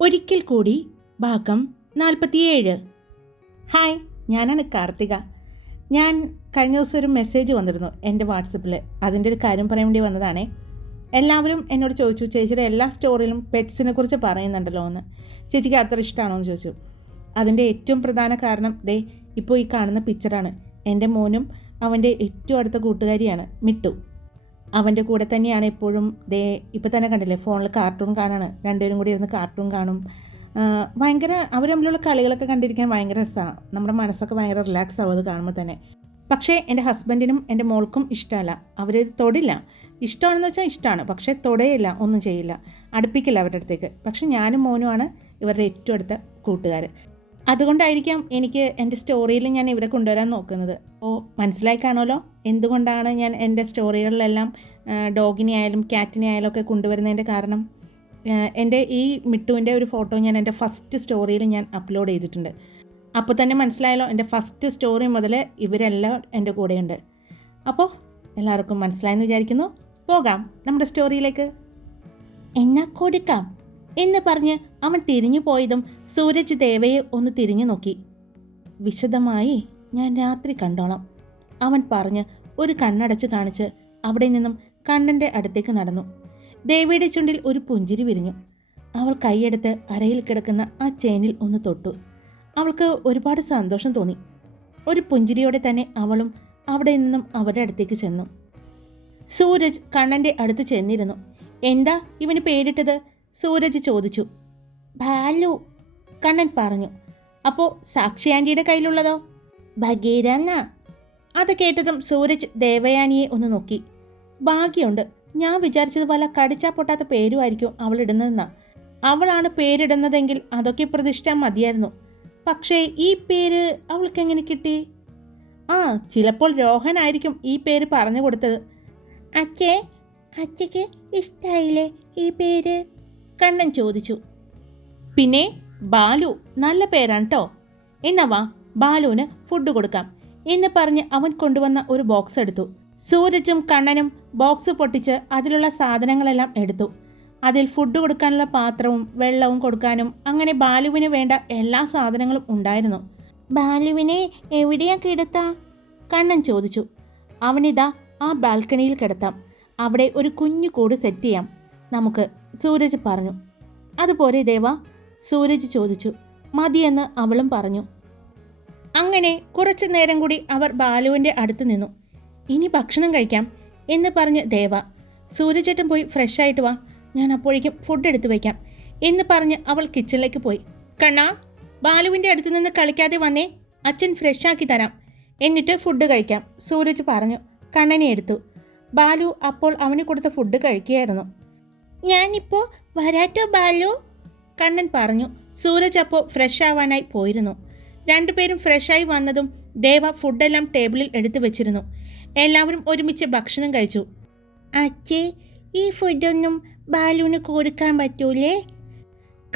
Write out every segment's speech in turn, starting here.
ഒരിക്കൽ കൂടി ഭാഗം നാൽപ്പത്തിയേഴ്. ഹായ് ഞാനാണ് കാർത്തിക. ഞാൻ കഴിഞ്ഞ ദിവസം ഒരു മെസ്സേജ് വന്നിരുന്നു എന്റെ വാട്സപ്പിൽ അതിന്റെ ഒരു കാര്യം പറയാൻ വേണ്ടി വന്നതാണേ. എല്ലാവരും എന്നോട് ചോദിച്ചു ചേച്ചിയുടെ എല്ലാ സ്റ്റോറിയിലും പെറ്റ്സിനെ കുറിച്ച് പറയുന്നുണ്ടല്ലോ എന്ന്. ചേച്ചിക്ക് അത്ര ഇഷ്ടമാണോ എന്ന് ചോദിച്ചു. അതിന്റെ ഏറ്റവും പ്രധാന കാരണം ദേ ഇപ്പോൾ ഈ കാണുന്ന പിക്ചറാണ് എന്റെ മോനും അവന്റെ ഏറ്റവും അടുത്ത കൂട്ടുകാരിയാണ് മിട്ടു. അവന്റെ കൂടെ തന്നെയാണ് എപ്പോഴും. ദേ ഇപ്പം തന്നെ കണ്ടില്ലേ ഫോണിൽ കാർട്ടൂൺ കാണാണ്. രണ്ടുപേരും കൂടി ഇരുന്ന് കാർട്ടൂൺ കാണും. ഭയങ്കര അവർ തമ്മിലുള്ള കളികളൊക്കെ കണ്ടിരിക്കാൻ ഭയങ്കര രസമാണ് നമ്മുടെ മനസ്സൊക്കെ ഭയങ്കര റിലാക്സ് ആവും അത് കാണുമ്പോൾ തന്നെ. പക്ഷേ എന്റെ ഹസ്ബൻഡിനും എന്റെ മോൾക്കും ഇഷ്ടമല്ല. അവർ തൊടില്ല. ഇഷ്ടമാണെന്ന് വെച്ചാൽ ഇഷ്ടമാണ്. പക്ഷേ തൊടയില്ല ഒന്നും ചെയ്യില്ല. അടുപ്പിക്കില്ല അവരുടെ അടുത്തേക്ക്. പക്ഷേ ഞാനും മോനുമാണ് ഇവരുടെ ഏറ്റവും അടുത്ത കൂട്ടുകാർ അതുകൊണ്ടായിരിക്കാം എനിക്ക് എന്റെ സ്റ്റോറിയിൽ ഞാൻ ഇവിടെ കൊണ്ടുവരാൻ നോക്കുന്നത്. അപ്പോൾ മനസ്സിലായി കാണുമല്ലോ? എന്തുകൊണ്ടാണ് ഞാൻ എന്റെ സ്റ്റോറികളിലെല്ലാം ഡോഗിനെ ആയാലും ക്യാറ്റിനെ ആയാലും ഒക്കെ കൊണ്ടുവരുന്നതിന്റെ കാരണം? എന്റെ ഈ മിട്ടുവിന്റെ ഒരു ഫോട്ടോ ഞാൻ എന്റെ ഫസ്റ്റ് സ്റ്റോറിയിൽ ഞാൻ അപ്ലോഡ് ചെയ്തിട്ടുണ്ട്. അപ്പോൾ തന്നെ മനസ്സിലായല്ലോ എന്റെ ഫസ്റ്റ് സ്റ്റോറി മുതൽ ഇവരെല്ലാം എന്റെ കൂടെയുണ്ട്. അപ്പോൾ എല്ലാവർക്കും മനസ്സിലായെന്ന് വിചാരിക്കുന്നു. പോകാം നമ്മുടെ സ്റ്റോറിയിലേക്ക് എന്നാ കൊടുക്കാം? എന്ന് പറഞ്ഞ് അവൻ തിരിഞ്ഞു പോയതും സൂരജ് ദേവയെ ഒന്ന് തിരിഞ്ഞു നോക്കി. വിശദമായി ഞാൻ രാത്രി കണ്ടോളാം അവൻ പറഞ്ഞ് ഒരു കണ്ണടച്ച് കാണിച്ച് അവിടെ നിന്നും കണ്ണന്റെ അടുത്തേക്ക് നടന്നു. ദേവിയുടെ ചുണ്ടിൽ ഒരു പുഞ്ചിരി വിരിഞ്ഞു. അവൾ കൈയെടുത്ത് അരയിൽ കിടക്കുന്ന ആ ചെയിനിൽ ഒന്ന് തൊട്ടു. അവൾക്ക് ഒരുപാട് സന്തോഷം തോന്നി. ഒരു പുഞ്ചിരിയോടെ തന്നെ അവളും അവിടെ നിന്നും അവരുടെ അടുത്തേക്ക് ചെന്നു. സൂരജ് കണ്ണന്റെ അടുത്ത് ചെന്നിരുന്നു. എന്താ ഇവന് പേരിട്ടത്? സൂരജ് ചോദിച്ചു. ബാലു കണ്ണൻ പറഞ്ഞു. അപ്പോ സാക്ഷി ആന്റിയുടെ കയ്യിലുള്ളതോ? ഭഗീരന്ന അത് കേട്ടതും സൂരജ് ദേവയാനിയെ ഒന്ന് നോക്കി. ഭാഗ്യമുണ്ട്. ഞാൻ വിചാരിച്ചതുപോലെ കടിച്ചാ പൊട്ടാത്ത പേരുമായിരിക്കും അവൾ ഇടുന്നതെന്നാ. അവളാണ് പേരിടുന്നതെങ്കിൽ അതൊക്കെ പ്രതിഷ്ഠാൻ മതിയായിരുന്നു. പക്ഷേ ഈ പേര് അവൾക്ക് എങ്ങനെ കിട്ടി? ആ ചിലപ്പോൾ രോഹനായിരിക്കും ഈ പേര് പറഞ്ഞു കൊടുത്തത്. അച്ഛേ അച്ഛക്ക് ഇഷ്ടായില്ലേ ഈ പേര്? കണ്ണൻ ചോദിച്ചു. പിന്നെ ബാലു നല്ല പേരാണ് കേട്ടോ എന്നാ വാ ബാലുവിന് ഫുഡ് കൊടുക്കാം എന്ന് പറഞ്ഞ് അവൻ കൊണ്ടുവന്ന ഒരു ബോക്സ് എടുത്തു. സൂരജും കണ്ണനും ബോക്സ് പൊട്ടിച്ച് അതിലുള്ള സാധനങ്ങളെല്ലാം എടുത്തു. അതിൽ ഫുഡ് കൊടുക്കാനുള്ള പാത്രവും വെള്ളവും കൊടുക്കാനും അങ്ങനെ ബാലുവിന് വേണ്ട എല്ലാ സാധനങ്ങളും ഉണ്ടായിരുന്നു. ബാലുവിനെ എവിടെയാ കിടത്താ? കണ്ണൻ ചോദിച്ചു. അവനിതാ ആ ബാൽക്കണിയിൽ കിടത്താം. അവിടെ ഒരു കുഞ്ഞു കൂട് സെറ്റ് ചെയ്യാം. നമുക്ക് സൂരജ് പറഞ്ഞു. അതുപോലെ ദേവ സൂരജ് ചോദിച്ചു. മതിയെന്ന് അവളും പറഞ്ഞു. അങ്ങനെ കുറച്ചു നേരം കൂടി അവർ ബാലുവിന്റെ അടുത്ത് നിന്നു. ഇനി ഭക്ഷണം കഴിക്കാം എന്ന് പറഞ്ഞ് ദേവ സൂര്യചേട്ടൻ പോയി ഫ്രഷ് ആയിട്ട് വാ ഞാൻ അപ്പോഴേക്കും ഫുഡ് എടുത്തു വയ്ക്കാം എന്ന് പറഞ്ഞ് അവൾ കിച്ചണിലേക്ക് പോയി. കണ്ണാ ബാലുവിന്റെ അടുത്ത് നിന്ന് കളിക്കാതെ വന്നേ അച്ഛൻ ഫ്രഷ് ആക്കി തരാം എന്നിട്ട് ഫുഡ് കഴിക്കാം സൂരജ് പറഞ്ഞു. കണ്ണനെ എടുത്തു. ബാലു അപ്പോൾ അവന് കൊടുത്ത ഫുഡ് കഴിക്കുകയായിരുന്നു. ഞാനിപ്പോൾ വരാട്ടോ ബാലു കണ്ണൻ പറഞ്ഞു. സൂരജ് അപ്പോൾ ഫ്രഷ് ആവാനായി പോയിരുന്നു. രണ്ടുപേരും ഫ്രഷായി വന്നതും ദേവ ഫുഡെല്ലാം ടേബിളിൽ എടുത്തു വെച്ചിരുന്നു. എല്ലാവരും ഒരുമിച്ച് ഭക്ഷണം കഴിച്ചു. അച്ഛേ ഈ ഫുഡൊന്നും ബാലുവിന് കൊടുക്കാൻ പറ്റൂലേ?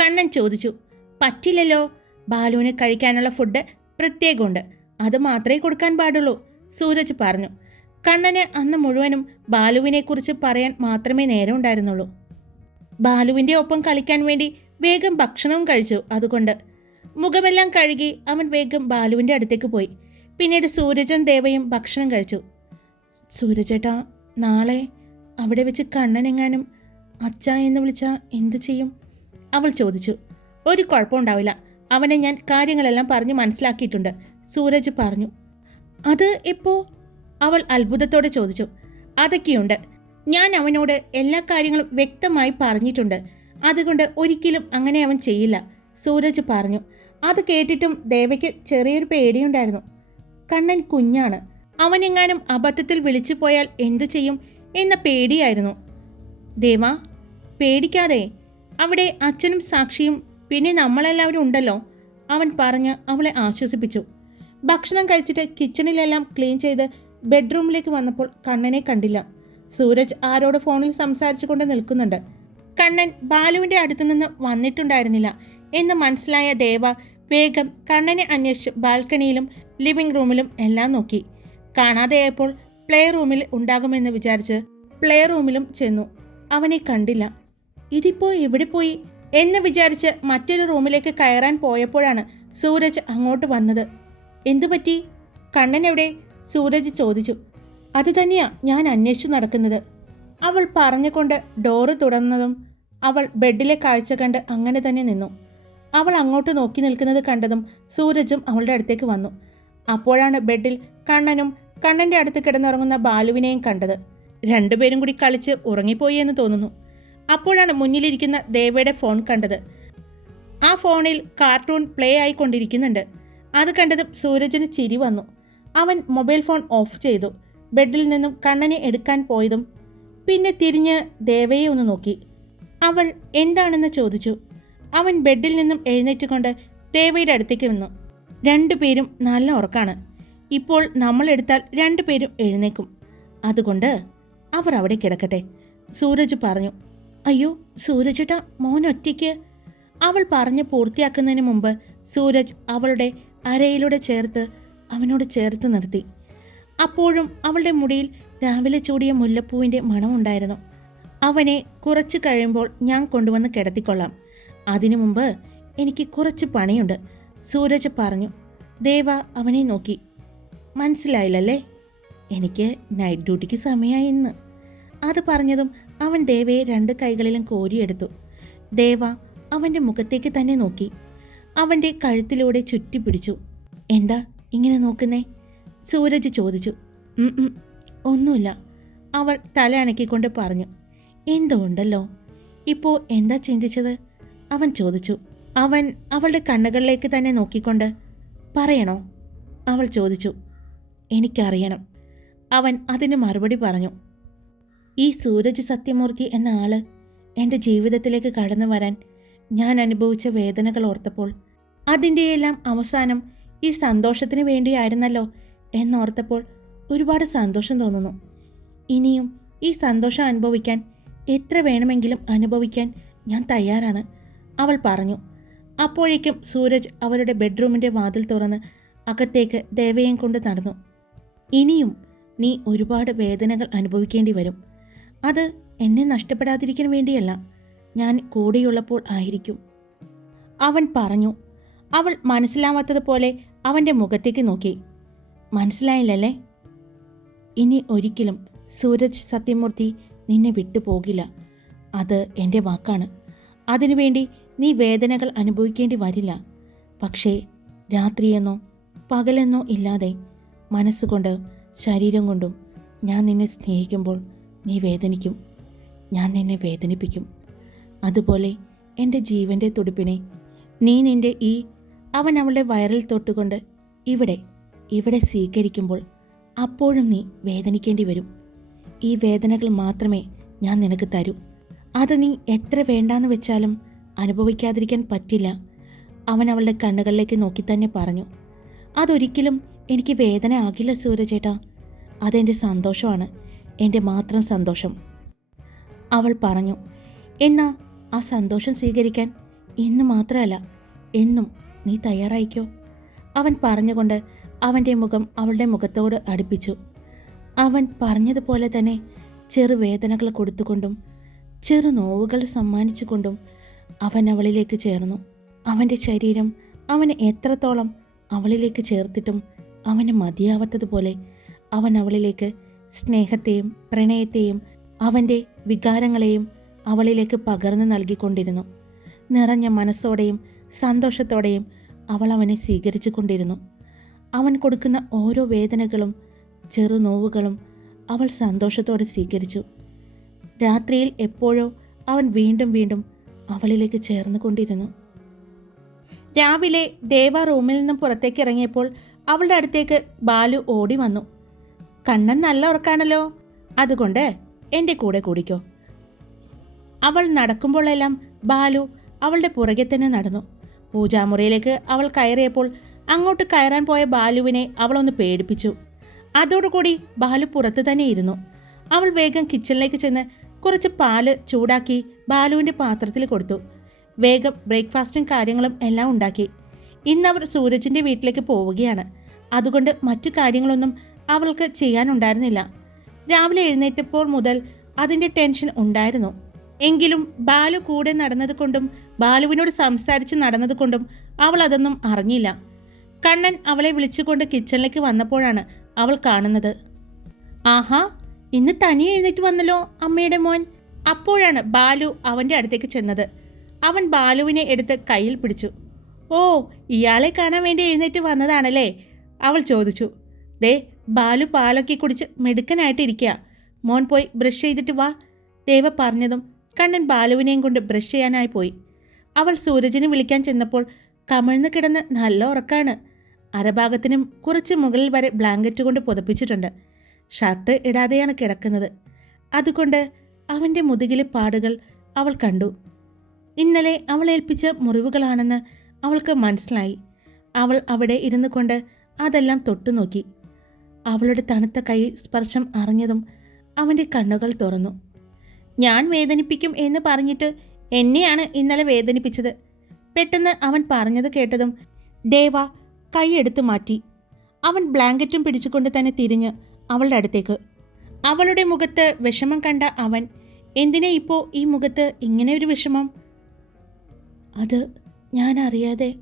കണ്ണൻ ചോദിച്ചു. പറ്റില്ലല്ലോ. ബാലുവിന് കഴിക്കാനുള്ള ഫുഡ് പ്രത്യേകമുണ്ട്. അത് മാത്രമേ കൊടുക്കാൻ പാടുള്ളൂ. സൂരജ് പറഞ്ഞു. കണ്ണന് അന്ന് മുഴുവനും ബാലുവിനെക്കുറിച്ച് പറയാൻ മാത്രമേ നേരം ഉണ്ടായിരുന്നുള്ളൂ ബാലുവിന്റെ ഒപ്പം കളിക്കാൻ വേണ്ടി വേഗം ഭക്ഷണവും കഴിച്ചു. അതുകൊണ്ട് മുഖമെല്ലാം കഴുകി അവൻ വേഗം ബാലുവിന്റെ അടുത്തേക്ക് പോയി. പിന്നീട് സൂരജും ദേവയും ഭക്ഷണം കഴിച്ചു. സൂരജേട്ടാ നാളെ അവിടെ വെച്ച് കണ്ണനെങ്ങാനും അച്ഛ എന്ന് വിളിച്ചാൽ എന്തു ചെയ്യും? അവൾ ചോദിച്ചു. ഒരു കുഴപ്പമുണ്ടാവില്ല അവനെ ഞാൻ കാര്യങ്ങളെല്ലാം പറഞ്ഞു മനസ്സിലാക്കിയിട്ടുണ്ട്. സൂരജ് പറഞ്ഞു. അത് ഇപ്പോൾ അവൾ അത്ഭുതത്തോടെ ചോദിച്ചു. അതൊക്കെയുണ്ട്. ഞാൻ അവനോട് എല്ലാ കാര്യങ്ങളും വ്യക്തമായി പറഞ്ഞിട്ടുണ്ട്. അതുകൊണ്ട് ഒരിക്കലും അങ്ങനെ അവൻ ചെയ്യില്ല സൂരജ് പറഞ്ഞു. അത് കേട്ടിട്ടും ദേവയ്ക്ക് ചെറിയൊരു പേടിയുണ്ടായിരുന്നു. കണ്ണൻ കുഞ്ഞാണ്. അവനെങ്ങാനും അബദ്ധത്തിൽ വിളിച്ചു പോയാൽ എന്തു ചെയ്യും എന്ന പേടിയായിരുന്നു. ദേവ പേടിക്കാതെ. അവിടെ അച്ഛനും സാക്ഷിയും പിന്നെ നമ്മളെല്ലാവരും ഉണ്ടല്ലോ. അവൻ പറഞ്ഞ് അവളെ ആശ്വസിപ്പിച്ചു. ഭക്ഷണം കഴിച്ചിട്ട് കിച്ചണിലെല്ലാം ക്ലീൻ ചെയ്ത് ബെഡ്റൂമിലേക്ക് വന്നപ്പോൾ കണ്ണനെ കണ്ടില്ല. സൂരജ് ആരോട് ഫോണിൽ സംസാരിച്ചു കൊണ്ട് നിൽക്കുന്നുണ്ട്. കണ്ണൻ ബാലുവിന്റെ അടുത്തു നിന്ന് വന്നിട്ടുണ്ടായിരുന്നില്ല. എന്ന് മനസ്സിലായ ദേവ വേഗം കണ്ണനെ അന്വേഷിച്ച് ബാൽക്കണിയിലും ലിവിംഗ് റൂമിലും എല്ലാം നോക്കി. കാണാതെയായപ്പോൾ പ്ലേ റൂമിൽ ഉണ്ടാകുമെന്ന് വിചാരിച്ച് പ്ലേ റൂമിലും ചെന്നു. അവനെ കണ്ടില്ല. ഇതിപ്പോ എവിടെ പോയി? എന്ന് വിചാരിച്ച് മറ്റൊരു റൂമിലേക്ക് കയറാൻ പോയപ്പോഴാണ് സൂരജ് അങ്ങോട്ട് വന്നത്. എന്തുപറ്റി? കണ്ണൻ എവിടെ? സൂരജ് ചോദിച്ചു. അത് തന്നെയാ ഞാൻ അന്വേഷിച്ചു നടക്കുന്നത്. അവൾ പറഞ്ഞുകൊണ്ട് ഡോറ് തുറന്നതും അവൾ ബെഡിലെ കാഴ്ച കണ്ട് അങ്ങനെ തന്നെ നിന്നു. അവൾ അങ്ങോട്ട് നോക്കി നിൽക്കുന്നത് കണ്ടതും സൂരജും അവളുടെ അടുത്തേക്ക് വന്നു. അപ്പോഴാണ് ബെഡിൽ കണ്ണനും കണ്ണന്റെ അടുത്ത് കിടന്നുറങ്ങുന്ന ബാലുവിനെയും കണ്ടത്. രണ്ടുപേരും കൂടി കളിച്ച് ഉറങ്ങിപ്പോയി എന്ന് തോന്നുന്നു. അപ്പോഴാണ് മുന്നിലിരിക്കുന്ന ദേവയുടെ ഫോൺ കണ്ടത്. ആ ഫോണിൽ കാർട്ടൂൺ പ്ലേ ആയിക്കൊണ്ടിരിക്കുന്നുണ്ട്. അത് കണ്ടതും സൂരജിന് ചിരി വന്നു. അവൻ മൊബൈൽ ഫോൺ ഓഫ് ചെയ്തു. ബെഡിൽ നിന്നും കണ്ണനെ എടുക്കാൻ പോയതും പിന്നെ തിരിഞ്ഞ് ദേവയെ ഒന്ന് നോക്കി. അവൾ എന്താണെന്ന് ചോദിച്ചു. അവൻ ബെഡിൽ നിന്നും എഴുന്നേറ്റുകൊണ്ട് ദേവയുടെ അടുത്തേക്ക് വന്നു. രണ്ടുപേരും നല്ല ഉറക്കാണ്. ഇപ്പോൾ നമ്മൾ എടുത്താൽ രണ്ടുപേരും എഴുന്നേക്കും. അതുകൊണ്ട് അവർ അവിടെ കിടക്കട്ടെ സൂരജ് പറഞ്ഞു. അയ്യോ സൂരജേട്ടാ മോൻ ഒറ്റയ്ക്ക്. അവൾ പറഞ്ഞ് പൂർത്തിയാക്കുന്നതിന് മുമ്പ് സൂരജ് അവളുടെ അരയിലൂടെ ചേർത്ത് അവനോട് ചേർത്ത് നിർത്തി. അപ്പോഴും അവളുടെ മുടിയിൽ രാവിലെ ചൂടിയ മുല്ലപ്പൂവിന്റെ മണമുണ്ടായിരുന്നു. അവനെ കുറച്ച് കഴിയുമ്പോൾ ഞാൻ കൊണ്ടുവന്ന് കിടത്തിക്കൊള്ളാം. അതിനു മുമ്പ് എനിക്ക് കുറച്ച് പണിയുണ്ട്. സൂരജ് പറഞ്ഞു. ദേവ അവനെ നോക്കി. മനസ്സിലായില്ലല്ലേ? എനിക്ക് നൈറ്റ് ഡ്യൂട്ടിക്ക് സമയമായി ഇന്ന്. അത് പറഞ്ഞതും അവൻ ദേവയെ രണ്ട് കൈകളിലും കോരിയെടുത്തു. ദേവ അവന്റെ മുഖത്തേക്ക് തന്നെ നോക്കി. അവന്റെ കഴുത്തിലൂടെ ചുറ്റിപ്പിടിച്ചു. എന്താ ഇങ്ങനെ നോക്കുന്നേ? സൂരജ് ചോദിച്ചു "ഉം ഉം, ഒന്നുമില്ല. അവൾ തല അനക്കിക്കൊണ്ട് പറഞ്ഞു എന്തോ ഉണ്ടല്ലോ ഇപ്പോൾ എന്താ ചിന്തിച്ചത്? അവൻ ചോദിച്ചു അവൻ അവളുടെ കണ്ണുകളിലേക്ക് തന്നെ നോക്കിക്കൊണ്ട് പറയണോ? അവൾ ചോദിച്ചു എനിക്കറിയണം. അവൻ അതിന് മറുപടി പറഞ്ഞു ഈ സൂരജ് സത്യമൂർത്തി എന്ന ആൾ എന്റെ ജീവിതത്തിലേക്ക് കടന്നു വരാൻ ഞാൻ അനുഭവിച്ച വേദനകൾ ഓർത്തപ്പോൾ അതിന്റെയെല്ലാം അവസാനം ഈ സന്തോഷത്തിന് വേണ്ടിയായിരുന്നല്ലോ എന്നോർത്തപ്പോൾ ഒരുപാട് സന്തോഷം തോന്നുന്നു. ഇനിയും ഈ സന്തോഷം അനുഭവിക്കാൻ എത്ര വേണമെങ്കിലും അനുഭവിക്കാൻ ഞാൻ തയ്യാറാണ് അവൾ പറഞ്ഞു. അപ്പോഴേക്കും സൂരജ് അവരുടെ ബെഡ്റൂമിന്റെ വാതിൽ തുറന്ന് അകത്തേക്ക് ദേവയെ കൊണ്ട് നടന്നു. ഇനിയും നീ ഒരുപാട് വേദനകൾ അനുഭവിക്കേണ്ടി വരും. അത് എന്നെ നഷ്ടപ്പെടാതിരിക്കാൻ വേണ്ടിയല്ല ഞാൻ കൂടെയുള്ളപ്പോൾ ആയിരിക്കും. അവൻ പറഞ്ഞു. അവൾ മനസ്സിലാവാത്തതുപോലെ അവന്റെ മുഖത്തേക്ക് നോക്കി. മനസ്സിലായില്ലല്ലേ? ഇനി ഒരിക്കലും സൂരജ് സത്യമൂർത്തി നിന്നെ വിട്ടുപോകില്ല. അത് എന്റെ വാക്കാണ്. അതിനുവേണ്ടി നീ വേദനകൾ അനുഭവിക്കേണ്ടി വരില്ല. പക്ഷേ രാത്രിയെന്നോ പകലെന്നോ ഇല്ലാതെ മനസ്സുകൊണ്ട് ശരീരം കൊണ്ടും ഞാൻ നിന്നെ സ്നേഹിക്കുമ്പോൾ നീ വേദനിക്കും. ഞാൻ നിന്നെ വേദനിപ്പിക്കും. അതുപോലെ എന്റെ ജീവന്റെ തുടിപ്പിനെ നീ നിന്റെ ഈ അവൻ അവളുടെ വയറിൽ തൊട്ടുകൊണ്ട് ഇവിടെ ഇവിടെ സ്വീകരിക്കുമ്പോൾ അപ്പോഴും നീ വേദനിക്കേണ്ടി വരും. ഈ വേദനകൾ മാത്രമേ ഞാൻ നിനക്ക് തരൂ. അത് നീ എത്ര വേണ്ടാന്ന് വെച്ചാലും അനുഭവിക്കാതിരിക്കാൻ പറ്റില്ല. അവൻ അവളുടെ കണ്ണുകളിലേക്ക് നോക്കി തന്നെ പറഞ്ഞു. അതൊരിക്കലും എനിക്ക് വേദന ആകില്ല സൂരജേട്ടാ. അതെന്റെ സന്തോഷമാണ്. എന്റെ മാത്രം സന്തോഷം. അവൾ പറഞ്ഞു. എന്നാ ആ സന്തോഷം സ്വീകരിക്കാൻ ഇന്ന് മാത്രമല്ല എന്നും നീ തയ്യാറായിക്കോ? അവൻ പറഞ്ഞുകൊണ്ട് അവന്റെ മുഖം അവളുടെ മുഖത്തോട് അടുപ്പിച്ചു. അവൻ പറഞ്ഞതുപോലെ തന്നെ ചെറുവേദനകൾ കൊടുത്തുകൊണ്ടും ചെറു നോവുകൾ സമ്മാനിച്ചുകൊണ്ടും അവൻ അവളിലേക്ക് ചേർന്നു. അവന്റെ ശരീരം അവനെ എത്രത്തോളം അവളിലേക്ക് ചേർത്തിട്ടും അവന് മതിയാവാത്തതുപോലെ അവൻ അവളിലേക്ക് സ്നേഹത്തെയും പ്രണയത്തെയും അവന്റെ വികാരങ്ങളെയും അവളിലേക്ക് പകർന്നു നൽകിക്കൊണ്ടിരുന്നു. നിറഞ്ഞ മനസ്സോടെയും സന്തോഷത്തോടെയും അവൾ അവനെ സ്വീകരിച്ചു കൊണ്ടിരുന്നു അവൻ കൊടുക്കുന്ന ഓരോ വേദനകളും ചെറു നോവുകളും അവൾ സന്തോഷത്തോടെ സ്വീകരിച്ചു. രാത്രിയിൽ എപ്പോഴോ അവൻ വീണ്ടും വീണ്ടും അവളിലേക്ക് ചേർന്ന് കൊണ്ടിരുന്നു രാവിലെ ദേവ റൂമിൽ നിന്നും പുറത്തേക്ക് ഇറങ്ങിയപ്പോൾ അവളുടെ അടുത്തേക്ക് ബാലു ഓടി വന്നു. കണ്ണൻ നല്ല ഉറക്കാണല്ലോ. അതുകൊണ്ട് എന്റെ കൂടെ കൂടിക്കോ. അവൾ നടക്കുമ്പോഴെല്ലാം ബാലു അവളുടെ പുറകെ തന്നെ നടന്നു. പൂജാമുറിയിലേക്ക് അവൾ കയറിയപ്പോൾ അങ്ങോട്ട് കയറാൻ പോയ ബാലുവിനെ അവളൊന്ന് പേടിപ്പിച്ചു. അതോടുകൂടി ബാലു പുറത്ത് തന്നെ ഇരുന്നു. അവൾ വേഗം കിച്ചണിലേക്ക് ചെന്ന് കുറച്ച് പാൽ ചൂടാക്കി ബാലുവിന്റെ പാത്രത്തിൽ കൊടുത്തു. വേഗം ബ്രേക്ക്ഫാസ്റ്റും കാര്യങ്ങളും എല്ലാം ഉണ്ടാക്കി. ഇന്നവർ സൂരജിന്റെ വീട്ടിലേക്ക് പോവുകയാണ്. അതുകൊണ്ട് മറ്റു കാര്യങ്ങളൊന്നും അവൾക്ക് ചെയ്യാനുണ്ടായിരുന്നില്ല. രാവിലെ എഴുന്നേറ്റപ്പോൾ മുതൽ അതിന്റെ ടെൻഷൻ ഉണ്ടായിരുന്നു. എങ്കിലും ബാലു കൂടെ നടന്നത് കൊണ്ടും ബാലുവിനോട് സംസാരിച്ച് നടന്നതുകൊണ്ടും അവൾ അതൊന്നും അറിഞ്ഞില്ല. കണ്ണൻ അവളെ വിളിച്ചുകൊണ്ട് കിച്ചണിലേക്ക് വന്നപ്പോഴാണ് അവൾ കാണുന്നത്. ആഹാ ഇന്ന് തനിയെ എഴുന്നേറ്റ് വന്നല്ലോ അമ്മയുടെ മോൻ. അപ്പോഴാണ് ബാലു അവന്റെ അടുത്തേക്ക് ചെന്നത്. അവൻ ബാലുവിനെ എടുത്ത് കയ്യിൽ പിടിച്ചു. ഓ ഇയാളെ കാണാൻ വേണ്ടി എഴുന്നേറ്റ് വന്നതാണല്ലേ? അവൾ ചോദിച്ചു. ദേ ബാലു പാലൊക്കെ കുടിച്ച് മെടുക്കനായിട്ടിരിക്കുക മോൻ പോയി ബ്രഷ് ചെയ്തിട്ട് വാ ദേവ പറഞ്ഞതും കണ്ണൻ ബാലുവിനെയും കൊണ്ട് ബ്രഷ് ചെയ്യാനായി പോയി. അവൾ സൂരജിനെ വിളിക്കാൻ ചെന്നപ്പോൾ കമിഴ്ന്ന് കിടന്ന് നല്ല ഉറക്കാണ്. അരഭാഗത്തിനും കുറച്ച് മുകളിൽ വരെ ബ്ലാങ്കറ്റ് കൊണ്ട് പുതപ്പിച്ചിട്ടുണ്ട്. ഷർട്ട് ഇടാതെയാണ് കിടക്കുന്നത്. അതുകൊണ്ട് അവന്റെ മുതുകിലെ പാടുകൾ അവൾ കണ്ടു. ഇന്നലെ അവൾ ഏൽപ്പിച്ച മുറിവുകളാണെന്ന് അവൾക്ക് മനസ്സിലായി. അവൾ അവിടെ ഇരുന്നു കൊണ്ട് അതെല്ലാം തൊട്ടുനോക്കി അവളുടെ തണുത്ത കൈ സ്പർശം അറിഞ്ഞതും അവന്റെ കണ്ണുകൾ തുറന്നു. ഞാൻ വേദനിപ്പിക്കും എന്ന് പറഞ്ഞിട്ട് എന്നെയാണ് ഇന്നലെ വേദനിപ്പിച്ചത്. പെട്ടെന്ന് അവൻ പറഞ്ഞത് കേട്ടതും ദേവ കൈയെടുത്ത് മാറ്റി. അവൻ ബ്ലാങ്കറ്റും പിടിച്ചുകൊണ്ട് തന്നെ തിരിഞ്ഞ് അവളുടെ അടുത്തേക്ക്. അവളുടെ മുഖത്ത് വിഷമം കണ്ട അവൻ എന്തിനാ ഇപ്പോൾ ഈ മുഖത്ത് ഇങ്ങനെ ഒരു വിഷമം? അത് ഞാൻ അറിയാതെ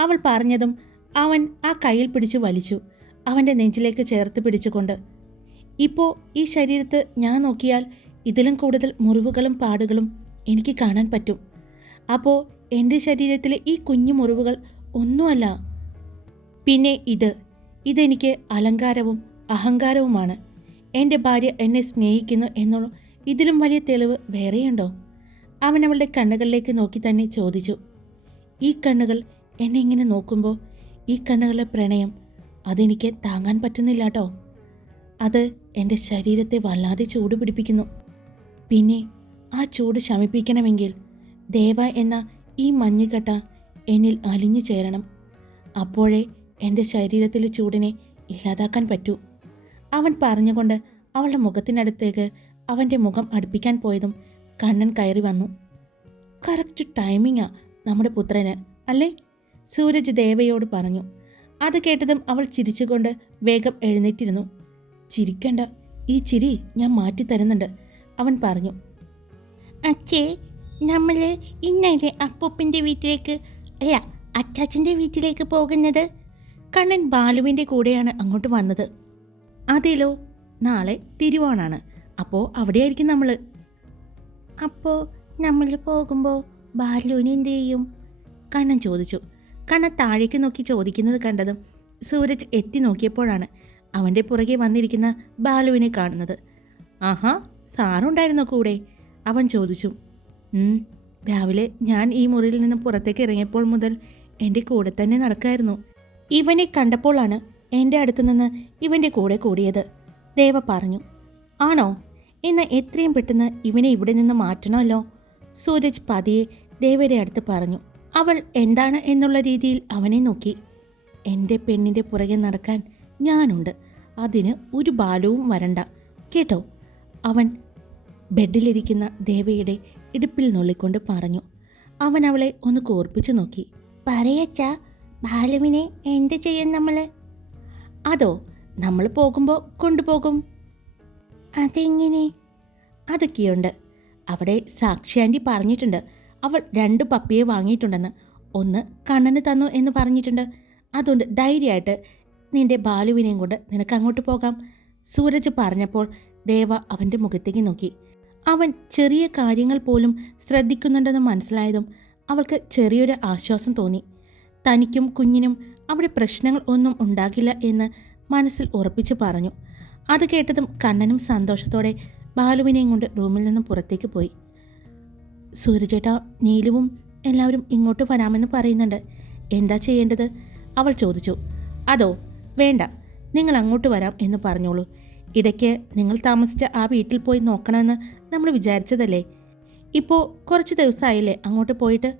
അവൾ പറഞ്ഞതും അവൻ ആ കയ്യിൽ പിടിച്ചു വലിച്ചു അവന്റെ നെഞ്ചിലേക്ക് ചേർത്ത് പിടിച്ചുകൊണ്ട്. ഇപ്പോൾ ഈ ശരീരത്ത് ഞാൻ നോക്കിയാൽ ഇതിലും കൂടുതൽ മുറിവുകളും പാടുകളും എനിക്ക് കാണാൻ പറ്റും. അപ്പോൾ എന്റെ ശരീരത്തിലെ ഈ കുഞ്ഞു മുറിവുകൾ ഒന്നുമല്ല പിന്നെ ഇത്. ഇതെനിക്ക് അലങ്കാരവും അഹങ്കാരവുമാണ്. എന്റെ ഭാര്യ എന്നെ സ്നേഹിക്കുന്നു എന്നോ ഇതിലും വലിയ തെളിവ് വേറെയുണ്ടോ? അവൻ അവളുടെ കണ്ണുകളിലേക്ക് നോക്കി തന്നെ ചോദിച്ചു. ഈ കണ്ണുകൾ എന്നെ ഇങ്ങനെ നോക്കുമ്പോൾ ഈ കണ്ണുകളുടെ പ്രണയം അതെനിക്ക് താങ്ങാൻ പറ്റുന്നില്ല കേട്ടോ അത് എന്റെ ശരീരത്തെ വല്ലാതെ ചൂട് പിടിപ്പിക്കുന്നു. പിന്നെ ആ ചൂട് ശമിപ്പിക്കണമെങ്കിൽ ദേവ എന്ന ഈ മഞ്ഞുകട്ട എന്നിൽ അലിഞ്ഞു ചേരണം. അപ്പോഴേ എന്റെ ശരീരത്തിലെ ചൂടിനെ ഇല്ലാതാക്കാൻ പറ്റൂ. അവൻ പറഞ്ഞുകൊണ്ട് അവളുടെ മുഖത്തിനടുത്തേക്ക് അവന്റെ മുഖം അടുപ്പിക്കാൻ പോയതും കണ്ണൻ കയറി വന്നു. കറക്റ്റ് ടൈമിങ്ങാ നമ്മുടെ പുത്രന് അല്ലേ? സൂരജ് ദേവയോട് പറഞ്ഞു. അത് കേട്ടതും അവൾ ചിരിച്ചുകൊണ്ട് വേഗം എഴുന്നേറ്റിരുന്നു. ചിരിക്കണ്ട ഈ ചിരി ഞാൻ മാറ്റി തരുന്നുണ്ട് അവൻ പറഞ്ഞു. അച്ഛേ നമ്മൾ ഇന്നലെ അപ്പൂപ്പന്റെ വീട്ടിലേക്ക് അല്ല അച്ചാച്ചന്റെ വീട്ടിലേക്ക് പോകുന്നത് കണ്ണൻ ബാലുവിന്റെ കൂടെയാണ് അങ്ങോട്ട് വന്നത്. അതേലോ നാളെ തിരുവോണാണ്. അപ്പോൾ അവിടെയായിരിക്കും നമ്മൾ അപ്പോൾ നമ്മൾ പോകുമ്പോൾ ബാലുവിന് എന്ത് ചെയ്യും? കണ്ണൻ ചോദിച്ചു. കണ്ണൻ താഴേക്ക് നോക്കി ചോദിക്കുന്നത് കണ്ടതും സൂരജ് എത്തി നോക്കിയപ്പോഴാണ് അവന്റെ പുറകെ വന്നിരിക്കുന്ന ബാലുവിനെ കാണുന്നത്. ആഹാ സാറുണ്ടായിരുന്നോ കൂടെ? അവൻ ചോദിച്ചു. രാവിലെ ഞാൻ ഈ മുറിയിൽ നിന്ന് പുറത്തേക്ക് ഇറങ്ങിയപ്പോൾ മുതൽ എന്റെ കൂടെ തന്നെ നടക്കായിരുന്നു. ഇവനെ കണ്ടപ്പോഴാണ് എന്റെ അടുത്ത് നിന്ന് ഇവന്റെ കൂടെ കൂടിയത്. ദേവ പറഞ്ഞു ആണോ? എന്നാൽ എത്രയും പെട്ടെന്ന് ഇവനെ ഇവിടെ നിന്ന് മാറ്റണമല്ലോ? സൂരജ് പതിയെ ദേവയുടെ അടുത്ത് പറഞ്ഞു അവൾ എന്താണ് എന്നുള്ള രീതിയിൽ അവനെ നോക്കി. എന്റെ പെണ്ണിന്റെ പുറകെ നടക്കാൻ ഞാനുണ്ട്. അതിന് ഒരു ബാലവും വരണ്ട. കേട്ടോ? അവൻ ബെഡിലിരിക്കുന്ന ദേവയുടെ ഇടുപ്പിൽ നുള്ളിക്കൊണ്ട് പറഞ്ഞു. അവൻ അവളെ ഒന്ന് കോർപ്പിച്ചു നോക്കി. പറയച്ച ബാലുവിനെ എന്ത് ചെയ്യും നമ്മൾ അതോ നമ്മൾ പോകുമ്പോൾ കൊണ്ടുപോകും? അതെങ്ങനെ? അതൊക്കെയുണ്ട്. അവിടെ സാക്ഷിയാന്റി പറഞ്ഞിട്ടുണ്ട്. അവൾ രണ്ട് പപ്പിയെ വാങ്ങിയിട്ടുണ്ടെന്ന്. ഒന്ന് കണ്ണന് തന്നു എന്ന് പറഞ്ഞിട്ടുണ്ട്. അതുകൊണ്ട് ധൈര്യമായിട്ട് നിന്റെ ബാലുവിനെയും കൊണ്ട് നിനക്ക് അങ്ങോട്ട് പോകാം. സൂരജ് പറഞ്ഞപ്പോൾ ദേവ അവന്റെ മുഖത്തേക്ക് നോക്കി. അവൻ ചെറിയ കാര്യങ്ങൾ പോലും ശ്രദ്ധിക്കുന്നുണ്ടെന്ന് മനസ്സിലായതും അവൾക്ക് ചെറിയൊരു ആശ്വാസം തോന്നി. തനിക്കും കുഞ്ഞിനും അവിടെ പ്രശ്നങ്ങൾ ഒന്നും ഉണ്ടാകില്ല എന്ന് മനസ്സിൽ ഉറപ്പിച്ചു പറഞ്ഞു. അത് കേട്ടതും കണ്ണനും സന്തോഷത്തോടെ ബാലുവിനെയും കൊണ്ട് റൂമിൽ നിന്നും പുറത്തേക്ക് പോയി. സൂര്യചേട്ടാ നീലുവും എല്ലാവരും ഇങ്ങോട്ട് വരാമെന്ന് പറയുന്നുണ്ട്. എന്താ ചെയ്യേണ്ടത്? അവൾ ചോദിച്ചു. അതോ വേണ്ട. നിങ്ങൾ അങ്ങോട്ട് വരാം എന്ന് പറഞ്ഞോളൂ. ഇടയ്ക്ക് നിങ്ങൾ താമസിച്ച ആ വീട്ടിൽ പോയി നോക്കണമെന്ന് നമ്മൾ വിചാരിച്ചതല്ലേ? ഇപ്പോൾ കുറച്ച് ദിവസമായില്ലേ അങ്ങോട്ട് പോയിട്ട്?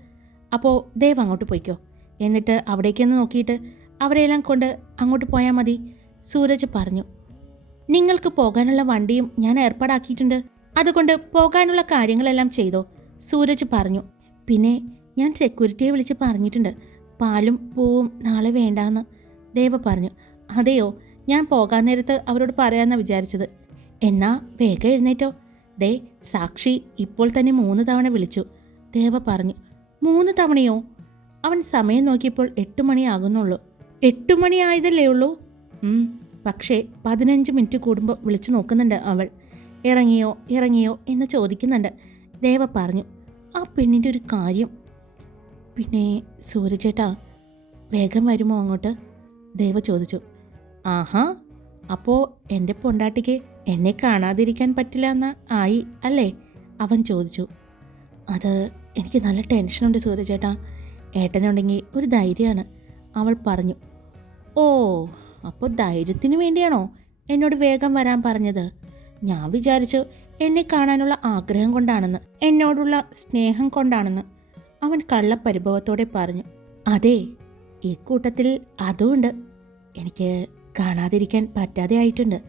അപ്പോൾ ദയവ് അങ്ങോട്ട് പോയിക്കോ. എന്നിട്ട് അവിടേക്കൊന്ന് നോക്കിയിട്ട് അവരെല്ലാം കൊണ്ട് അങ്ങോട്ട് പോയാൽ മതി സൂരജ് പറഞ്ഞു. നിങ്ങൾക്ക് പോകാനുള്ള വണ്ടിയും ഞാൻ ഏർപ്പാടാക്കിയിട്ടുണ്ട്. അതുകൊണ്ട് പോകാനുള്ള കാര്യങ്ങളെല്ലാം ചെയ്തോ സൂരജ് പറഞ്ഞു. പിന്നെ ഞാൻ സെക്യൂരിറ്റിയെ വിളിച്ച് പറഞ്ഞിട്ടുണ്ട്. പാലും പൂവും നാളെ വേണ്ടാന്ന്. ദേവ പറഞ്ഞു. അതെയോ ഞാൻ പോകാൻ നേരത്ത് അവരോട് പറയാമെന്നാണ് വിചാരിച്ചത്. എന്നാ വേഗം എഴുന്നേറ്റോ. ദേ സാക്ഷി ഇപ്പോൾ തന്നെ മൂന്ന് തവണ വിളിച്ചു. ദേവ പറഞ്ഞു. മൂന്ന് തവണയോ? അവൻ സമയം നോക്കിയപ്പോൾ എട്ട് മണിയാകുന്നുള്ളൂ. എട്ട് മണിയായതല്ലേ ഉള്ളൂ? പക്ഷേ പതിനഞ്ച് മിനിറ്റ് കൂടുമ്പോൾ വിളിച്ചു നോക്കുന്നുണ്ട് അവൾ. ഇറങ്ങിയോ ഇറങ്ങിയോ എന്ന് ചോദിക്കുന്നുണ്ട്. ദേവ പറഞ്ഞു ആ പെണ്ണിന്റെ ഒരു കാര്യം. പിന്നെ സൂരജേട്ടാ വേഗം വരുമോ അങ്ങോട്ട്? ദേവ ചോദിച്ചു. ആഹാ അപ്പോൾ എന്റെ പൊണ്ടാട്ടിക്ക് എന്നെ കാണാതിരിക്കാൻ പറ്റില്ല എന്ന് ആയി അല്ലേ? അവൻ ചോദിച്ചു. അത് എനിക്ക് നല്ല ടെൻഷനുണ്ട് സൂരജേട്ടാ. ഏട്ടനുണ്ടെങ്കിൽ ഒരു ധൈര്യമാണ്. അവൾ പറഞ്ഞു ഓ അപ്പോൾ ധൈര്യത്തിന് വേണ്ടിയാണോ എന്നോട് വേഗം വരാൻ പറഞ്ഞത്? ഞാൻ വിചാരിച്ചു എന്നെ കാണാനുള്ള ആഗ്രഹം കൊണ്ടാണെന്ന് എന്നോടുള്ള സ്നേഹം കൊണ്ടാണെന്ന്. അവൻ കള്ളപ്പരിഭവത്തോടെ പറഞ്ഞു അതെ ഈ കൂട്ടത്തിൽ അതുമുണ്ട് എനിക്ക് കാണാതിരിക്കാൻ പറ്റാതെ ആയിട്ടുണ്ട്.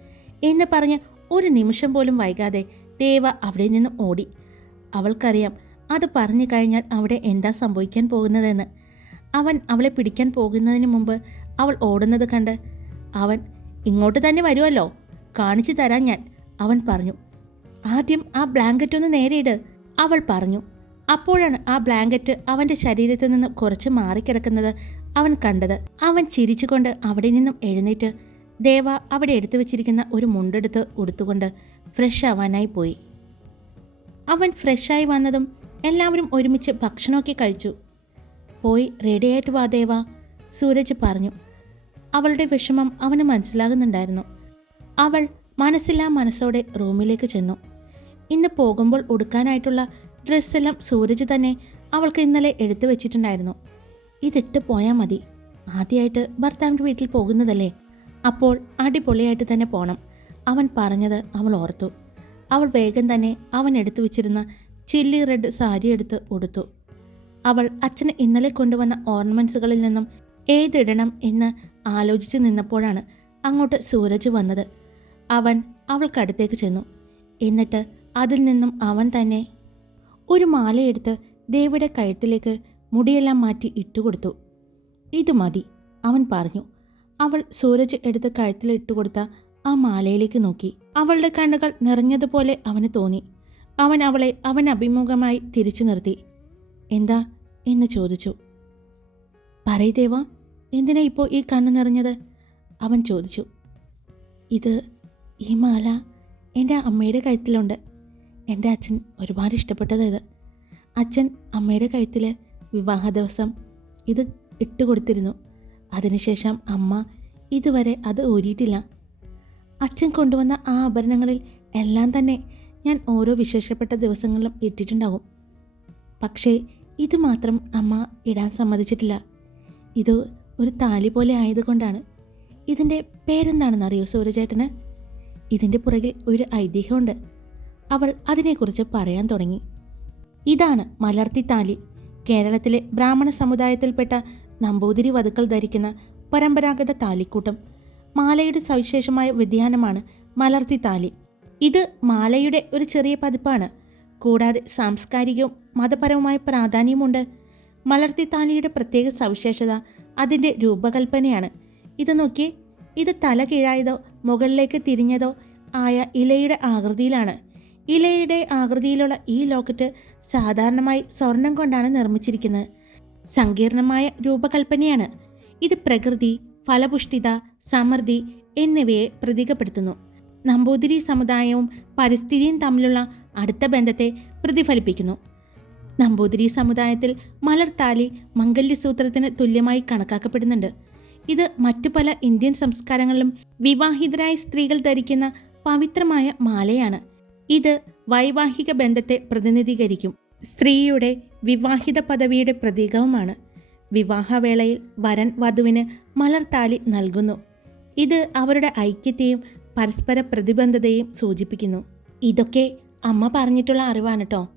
എന്ന് പറഞ്ഞ് ഒരു നിമിഷം പോലും വൈകാതെ ദേവ അവിടെ നിന്ന് ഓടി. അവൾക്കറിയാം അത് പറഞ്ഞു കഴിഞ്ഞാൽ അവിടെ എന്താ സംഭവിക്കാൻ പോകുന്നതെന്ന്. അവൻ അവളെ പിടിക്കാൻ പോകുന്നതിന് മുമ്പ് അവൾ ഓടുന്നത് കണ്ട് അവൻ ഇങ്ങോട്ട് തന്നെ വരുമല്ലോ കാണിച്ചു തരാൻ ഞാൻ അവൻ പറഞ്ഞു. ആദ്യം ആ ബ്ലാങ്കറ്റ് ഒന്ന് നേരെയിട് അവൾ പറഞ്ഞു. അപ്പോഴാണ് ആ ബ്ലാങ്കറ്റ് അവന്റെ ശരീരത്തിൽ നിന്ന് കുറച്ച് മാറിക്കിടക്കുന്നത് അവൻ കണ്ടത്. അവൻ ചിരിച്ചുകൊണ്ട് അവിടെ നിന്നും എഴുന്നേറ്റ് ദേവ അവിടെ എടുത്തു വെച്ചിരിക്കുന്ന ഒരു മുണ്ടെടുത്ത് ഉടുത്തുകൊണ്ട് ഫ്രഷ് ആവാനായി പോയി. അവൻ ഫ്രഷായി വന്നതും എല്ലാവരും ഒരുമിച്ച് ഭക്ഷണമൊക്കെ കഴിച്ചു. പോയി റെഡിയായിട്ട് വാ ദേവ സൂരജ് പറഞ്ഞു. അവളുടെ വിഷമം അവന് മനസ്സിലാകുന്നുണ്ടായിരുന്നു. അവൾ മനസ്സില്ലാ മനസ്സോടെ റൂമിലേക്ക് ചെന്നു. ഇന്ന് പോകുമ്പോൾ ഉടുക്കാനായിട്ടുള്ള ഡ്രസ്സെല്ലാം സൂരജ് തന്നെ അവൾക്ക് ഇന്നലെ എടുത്തു വെച്ചിട്ടുണ്ടായിരുന്നു. ഇതിട്ട് പോയാൽ മതി. ആദ്യമായിട്ട് ഭർത്താവിന്റെ വീട്ടിൽ പോകുന്നതല്ലേ? അപ്പോൾ അടിപൊളിയായിട്ട് തന്നെ പോകണം അവൻ പറഞ്ഞത് അവൾ ഓർത്തു. അവൾ വേഗം തന്നെ അവൻ എടുത്തു വെച്ചിരുന്ന ചില്ലി റെഡ് സാരി എടുത്ത് ഉടുത്തു. അവൾ അച്ഛന് ഇന്നലെ കൊണ്ടുവന്ന ഓർണമെന്റ്സുകളിൽ നിന്നും ഏതിടണം എന്ന് ആലോചിച്ച് നിന്നപ്പോഴാണ് അങ്ങോട്ട് സൂരജ് വന്നത്. അവൻ അവൾക്കടുത്തേക്ക് ചെന്നു. എന്നിട്ട് അതിൽ നിന്നും അവൻ തന്നെ ഒരു മാലയെടുത്ത് ദേവിയുടെ കഴുത്തിലേക്ക് മുടിയെല്ലാം മാറ്റി ഇട്ടുകൊടുത്തു ഇത് മതി അവൻ പറഞ്ഞു. അവൾ സൂരജ് എടുത്ത് കഴുത്തിൽ ഇട്ടുകൊടുത്ത ആ മാലയിലേക്ക് നോക്കി. അവളുടെ കണ്ണുകൾ നിറഞ്ഞതുപോലെ അവന് തോന്നി. അവൻ അവളെ അവൻ അഭിമുഖമായി തിരിച്ചു നിർത്തി. എന്താ? എന്ന് ചോദിച്ചു. പറയ് ദേവ എന്തിനാ ഇപ്പോൾ ഈ കണ്ണ് നിറഞ്ഞത്? അവൻ ചോദിച്ചു. ഇത് ഈ മാല എന്റെ അമ്മയുടെ കഴുത്തിലുണ്ട്. എന്റെ അച്ഛൻ ഒരുപാട് ഇഷ്ടപ്പെട്ടത് ഇത്. അച്ഛൻ അമ്മയുടെ കഴുത്തിൽ വിവാഹ ദിവസം ഇത് ഇട്ടുകൊടുത്തിരുന്നു അതിനുശേഷം അമ്മ ഇതുവരെ അത് ഊരിയിട്ടില്ല. അച്ഛൻ കൊണ്ടുവന്ന ആ ആഭരണങ്ങളിൽ എല്ലാം തന്നെ ഞാൻ ഓരോ വിശേഷപ്പെട്ട ദിവസങ്ങളിലും ഇട്ടിട്ടുണ്ടാവും. പക്ഷേ ഇത് മാത്രം അമ്മ ഇടാൻ സമ്മതിച്ചിട്ടില്ല. ഇത് ഒരു താലി പോലെ ആയതുകൊണ്ടാണ്. ഇതിന്റെ പേരെന്താണെന്ന് അറിയോ സൂര്യചേട്ടന് ഇതിന്റെ പുറകിൽ ഒരു ഐതിഹ്യമുണ്ട്. അവൾ അതിനെക്കുറിച്ച് പറയാൻ തുടങ്ങി. ഇതാണ് മലർത്തി താലി. കേരളത്തിലെ ബ്രാഹ്മണ സമുദായത്തിൽപ്പെട്ട നമ്പൂതിരി വധുക്കൾ ധരിക്കുന്ന പരമ്പരാഗത താലിക്കൂട്ടം. മാലയുടെ സവിശേഷമായ വ്യതിയാനമാണ് മലർത്തിത്താലി ഇത് മാലയുടെ ഒരു ചെറിയ പതിപ്പാണ്. കൂടാതെ സാംസ്കാരികവും മതപരവുമായ പ്രാധാന്യമുണ്ട്. മലർത്തിത്താലിയുടെ പ്രത്യേക സവിശേഷത അതിന്റെ രൂപകൽപ്പനയാണ്. ഇത് നോക്കി ഇത് തല കീഴായതോ മുകളിലേക്ക് തിരിഞ്ഞതോ ആയ ഇലയുടെ ആകൃതിയിലാണ്. ഇലയുടെ ആകൃതിയിലുള്ള ഈ ലോക്കറ്റ് സാധാരണമായി സ്വർണം കൊണ്ടാണ് നിർമ്മിച്ചിരിക്കുന്നത്. സങ്കീർണമായ രൂപകൽപ്പനയാണ്. ഇത് പ്രകൃതി ഫലപുഷ്ടിത സമൃദ്ധി എന്നിവയെ പ്രതീകപ്പെടുത്തുന്നു. നമ്പൂതിരി സമുദായവും പരിസ്ഥിതിയും തമ്മിലുള്ള അടുത്ത ബന്ധത്തെ പ്രതിഫലിപ്പിക്കുന്നു. നമ്പൂതിരി സമുദായത്തിൽ മലർത്താലി മംഗല്യസൂത്രത്തിന് തുല്യമായി കണക്കാക്കപ്പെടുന്നുണ്ട്. ഇത് മറ്റു പല ഇന്ത്യൻ സംസ്കാരങ്ങളിലും വിവാഹിതരായ സ്ത്രീകൾ ധരിക്കുന്ന പവിത്രമായ മാലയാണ്. ഇത് വൈവാഹിക ബന്ധത്തെ പ്രതിനിധീകരിക്കും. സ്ത്രീയുടെ വിവാഹിത പദവിയുടെ പ്രതീകവുമാണ്. വിവാഹവേളയിൽ വരൻ വധുവിന് മലർത്താലി നൽകുന്നു. ഇത് അവരുടെ ഐക്യത്തെയും പരസ്പര പ്രതിബന്ധതയും സൂചിപ്പിക്കുന്നു. ഇതൊക്കെ അമ്മ പറഞ്ഞിട്ടുള്ള അറിവാണ് കേട്ടോ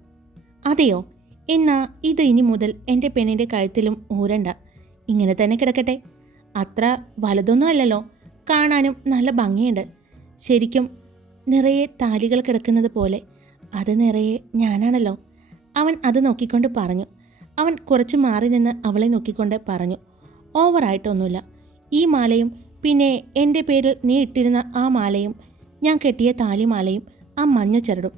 അതെയോ? എന്നാ ഇത് ഇനി മുതൽ എന്റെ പെണ്ണിന്റെ കഴുത്തിലും ഊരണ്ട. ഇങ്ങനെ തന്നെ കിടക്കട്ടെ. അത്ര വലുതൊന്നും അല്ലല്ലോ. കാണാനും നല്ല ഭംഗിയുണ്ട്. ശരിക്കും നിറയെ താലികൾ കിടക്കുന്നത് പോലെ അത് നിറയെ ഞാനാണല്ലോ. അവൻ അത് നോക്കിക്കൊണ്ട് പറഞ്ഞു. അവൻ കുറച്ച് മാറി നിന്ന് അവളെ നോക്കിക്കൊണ്ട് പറഞ്ഞു. ഓവറായിട്ടൊന്നുമില്ല. ഈ മാലയും പിന്നെ എന്റെ പേരിൽ നീ ഇട്ടിരുന്ന ആ മാലയും ഞാൻ കെട്ടിയ താലിമാലയും ആ മഞ്ഞ ചരടും.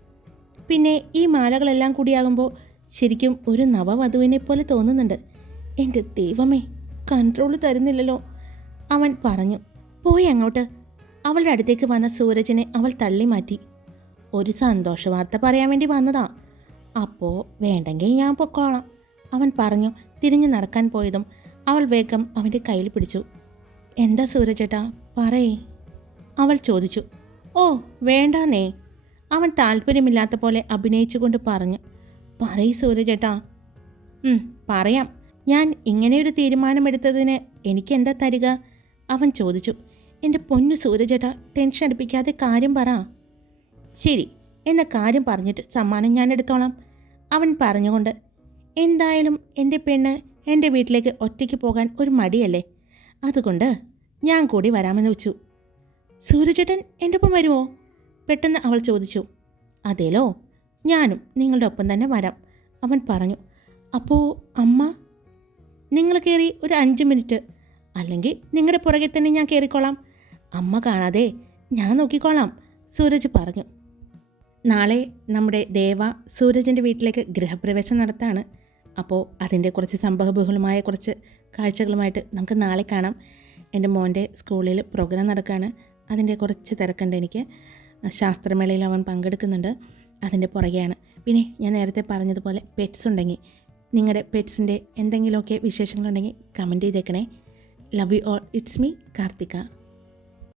പിന്നെ ഈ മാലകളെല്ലാം കൂടിയാകുമ്പോൾ ശരിക്കും ഒരു നവവധുവിനെ പോലെ തോന്നുന്നുണ്ട്. എന്റെ ദൈവമേ കൺട്രോൾ തരുന്നില്ലല്ലോ. അവൻ പറഞ്ഞു പോയി അങ്ങോട്ട്. അവളുടെ അടുത്തേക്ക് വന്ന സൂരജിനെ അവൾ തള്ളി മാറ്റി. ഒരു സന്തോഷ വാർത്ത പറയാൻ വേണ്ടി വന്നതാ. അപ്പോൾ വേണ്ടെങ്കിൽ ഞാൻ പൊക്കോളാം. അവൻ പറഞ്ഞു തിരിഞ്ഞു നടക്കാൻ പോയതും അവൾ വേഗം അവന്റെ കയ്യിൽ പിടിച്ചു. എന്താ സൂരജേട്ടാ? പറയേ. അവൾ ചോദിച്ചു. ഓ വേണ്ടാന്നേ. അവൻ താല്പര്യമില്ലാത്ത പോലെ അഭിനയിച്ചുകൊണ്ട് പറഞ്ഞു. പറയ് സൂരജേട്ടാ. "ഉം, പറയാം. ഞാൻ ഇങ്ങനെയൊരു തീരുമാനമെടുത്തതിന് എനിക്ക് എന്താ തരിക? അവൻ ചോദിച്ചു. എന്റെ പൊന്നു സൂരജേട്ടാ ടെൻഷൻ അടുപ്പിക്കാതെ കാര്യം പറ. ശരി എന്ന കാര്യം പറഞ്ഞിട്ട് സമ്മാനം ഞാൻ എടുത്തോളാം. അവൻ പറഞ്ഞുകൊണ്ട് എന്തായാലും എന്റെ പെണ്ണ് എന്റെ വീട്ടിലേക്ക് ഒറ്റയ്ക്ക് പോകാൻ ഒരു മടിയല്ലേ? അതുകൊണ്ട് ഞാൻ കൂടി വരാമെന്ന് വെച്ചു. സൂര്യചേട്ടൻ എന്റെ ഒപ്പം വരുമോ? പെട്ടെന്ന് അവൾ ചോദിച്ചു. അതേലോ ഞാനും നിങ്ങളുടെ ഒപ്പം തന്നെ വരാം അവൻ പറഞ്ഞു. അപ്പോൾ അമ്മ നിങ്ങൾ കയറി ഒരു അഞ്ച് മിനിറ്റ്. അല്ലെങ്കിൽ നിങ്ങളുടെ പുറകെ തന്നെ ഞാൻ കയറിക്കോളാം അമ്മ കാണാതെ ഞാൻ നോക്കിക്കോളാം സൂരജ് പറഞ്ഞു. നാളെ നമ്മുടെ ദേവ സൂരജിന്റെ വീട്ടിലേക്ക് ഗൃഹപ്രവേശം നടത്താണ്. അപ്പോൾ അതിന്റെ കുറച്ച് സംഭവബഹുലമായ കുറച്ച് കാഴ്ചകളുമായിട്ട് നമുക്ക് നാളെ കാണാം. എന്റെ മോന്റെ സ്കൂളിൽ പ്രോഗ്രാം നടക്കുകയാണ് അതിന്റെ കുറച്ച് തിരക്കുണ്ട് എനിക്ക്. ശാസ്ത്രമേളയിൽ അവൻ പങ്കെടുക്കുന്നുണ്ട്. അതിന്റെ പുറകെയാണ്. പിന്നെ ഞാൻ നേരത്തെ പറഞ്ഞതുപോലെ പെറ്റ്സ് ഉണ്ടെങ്കിൽ നിങ്ങളുടെ പെറ്റ്സിന്റെ എന്തെങ്കിലുമൊക്കെ വിശേഷങ്ങളുണ്ടെങ്കിൽ കമന്റ് ചെയ്തേക്കണേ. Love you all it's me Karthika.